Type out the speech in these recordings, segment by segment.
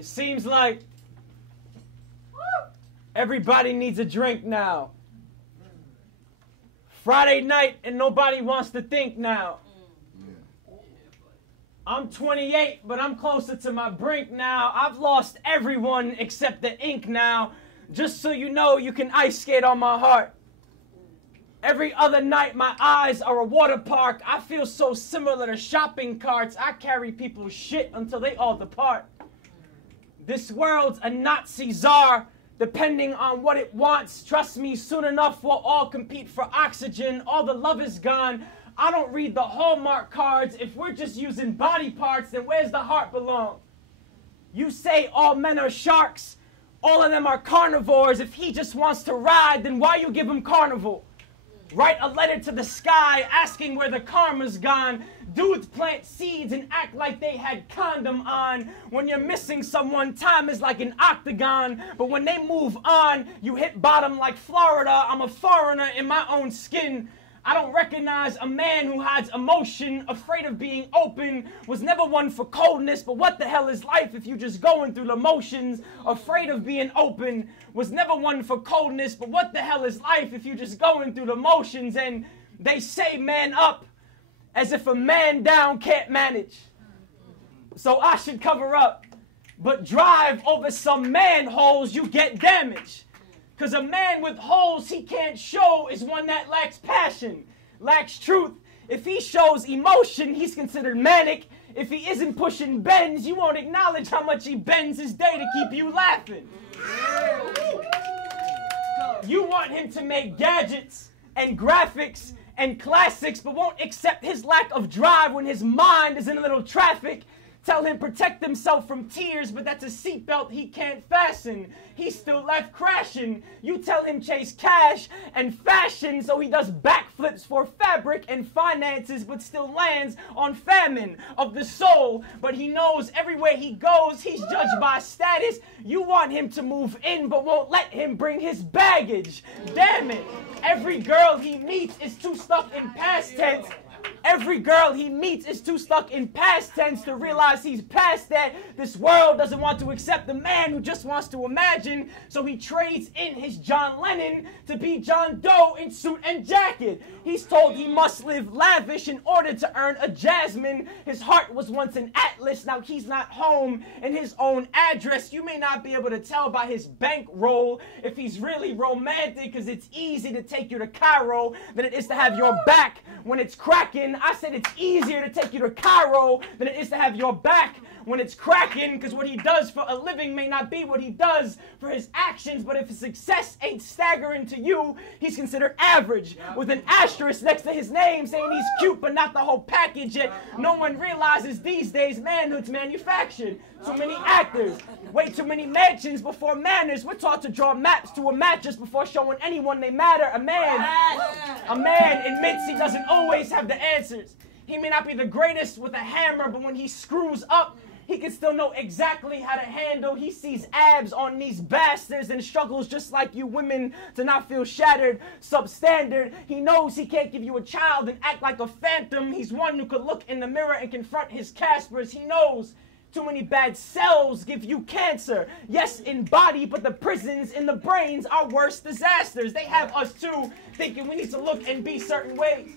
It seems like everybody needs a drink now. Friday night and nobody wants to think now. I'm 28, but I'm closer to my brink now. I've lost everyone except the ink now. Just so you know, you can ice skate on my heart. Every other night, my eyes are a water park. I feel so similar to shopping carts. I carry people's shit until they all depart. This world's a Nazi czar, depending on what it wants. Trust me, soon enough we'll all compete for oxygen. All the love is gone. I don't read the Hallmark cards. If we're just using body parts, then where's the heart belong? You say all men are sharks. All of them are carnivores. If he just wants to ride, then why you give him carnival? Write a letter to the sky asking where the karma's gone. Dudes plant seeds and act like they had condom on. When you're missing someone, time is like an octagon. But when they move on, you hit bottom like Florida. I'm a foreigner in my own skin. I don't recognize a man who hides emotion, afraid of being open, was never one for coldness, but what the hell is life if you just going through the motions? Afraid of being open, was never one for coldness, but what the hell is life if you just going through the motions? And they say man up, as if a man down can't manage. So I should cover up, but drive over some manholes, you get damaged. Because a man with holes he can't show is one that lacks passion, lacks truth. If he shows emotion, he's considered manic. If he isn't pushing bends, you won't acknowledge how much he bends his day to keep you laughing. You want him to make gadgets and graphics and classics, but won't accept his lack of drive when his mind is in a little traffic. Tell him protect himself from tears, but that's a seatbelt he can't fasten. He's still left crashing. You tell him chase cash and fashion, so he does backflips for fabric and finances, but still lands on famine of the soul. But he knows everywhere he goes, he's judged by status. You want him to move in, but won't let him bring his baggage. Damn it. Every girl he meets is too stuck in past tense. Every girl he meets is too stuck in past tense to realize he's past that. This world doesn't want to accept the man who just wants to imagine, so he trades in his John Lennon to be John Doe in suit and jacket. He's told he must live lavish in order to earn a jasmine. His heart was once an atlas, now he's not home in his own address. You may not be able to tell by his bankroll if he's really romantic, because it's easy to take you to Cairo than it is to have your back when it's cracking. I said it's easier to take you to Cairo than it is to have your back when it's cracking, because what he does for a living may not be what he does for his actions, but if his success ain't staggering to you, he's considered average, with an asterisk next to his name saying he's cute but not the whole package. Yet no one realizes these days manhood's manufactured. Too many actors, way too many mansions before manners. We're taught to draw maps to a mattress before showing anyone they matter. A man admits he doesn't always have the answers. He may not be the greatest with a hammer, but when he screws up, he can still know exactly how to handle. He sees abs on these bastards and struggles just like you women to not feel shattered, substandard. He knows he can't give you a child and act like a phantom. He's one who could look in the mirror and confront his Caspers. He knows too many bad cells give you cancer. Yes, in body, but the prisons in the brains are worse disasters. They have us too thinking we need to look and be certain ways.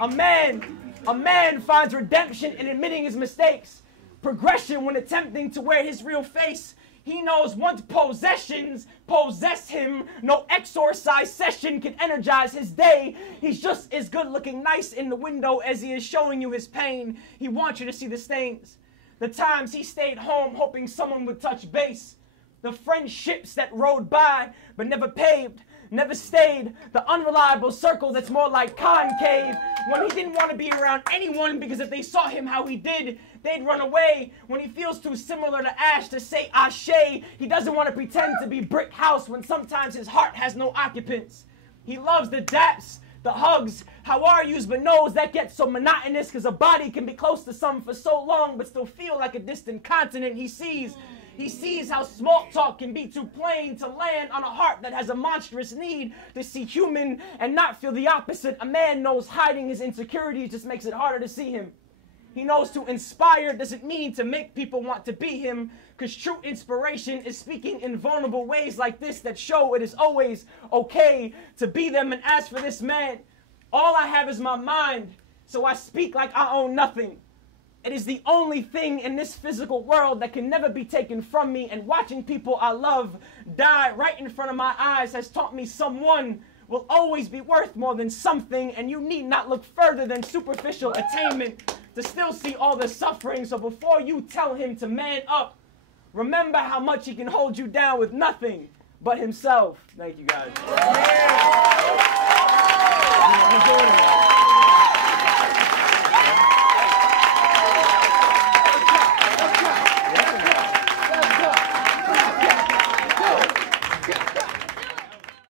A man finds redemption in admitting his mistakes. Progression when attempting to wear his real face. He knows once possessions possess him, no exorcise session can energize his day. He's just as good looking nice in the window as he is showing you his pain. He wants you to see the stains. The times he stayed home hoping someone would touch base. The friendships that rode by but never paved, never stayed. The unreliable circle that's more like concave. When he didn't want to be around anyone because if they saw him how he did, they'd run away. When he feels too similar to Ash to say ashe, he doesn't want to pretend to be brick house when sometimes his heart has no occupants. He loves the daps, the hugs, how are yous, but knows that gets so monotonous because a body can be close to some for so long but still feel like a distant continent. He sees how small talk can be too plain to land on a heart that has a monstrous need to see human and not feel the opposite. A man knows hiding his insecurities just makes it harder to see him. He knows to inspire doesn't mean to make people want to be him, because true inspiration is speaking in vulnerable ways like this that show it is always okay to be them. And as for this man, all I have is my mind, so I speak like I own nothing. It is the only thing in this physical world that can never be taken from me, and watching people I love die right in front of my eyes has taught me someone will always be worth more than something, and you need not look further than superficial attainment to still see all the suffering. So before you tell him to man up, remember how much he can hold you down with nothing but himself. Thank you, guys.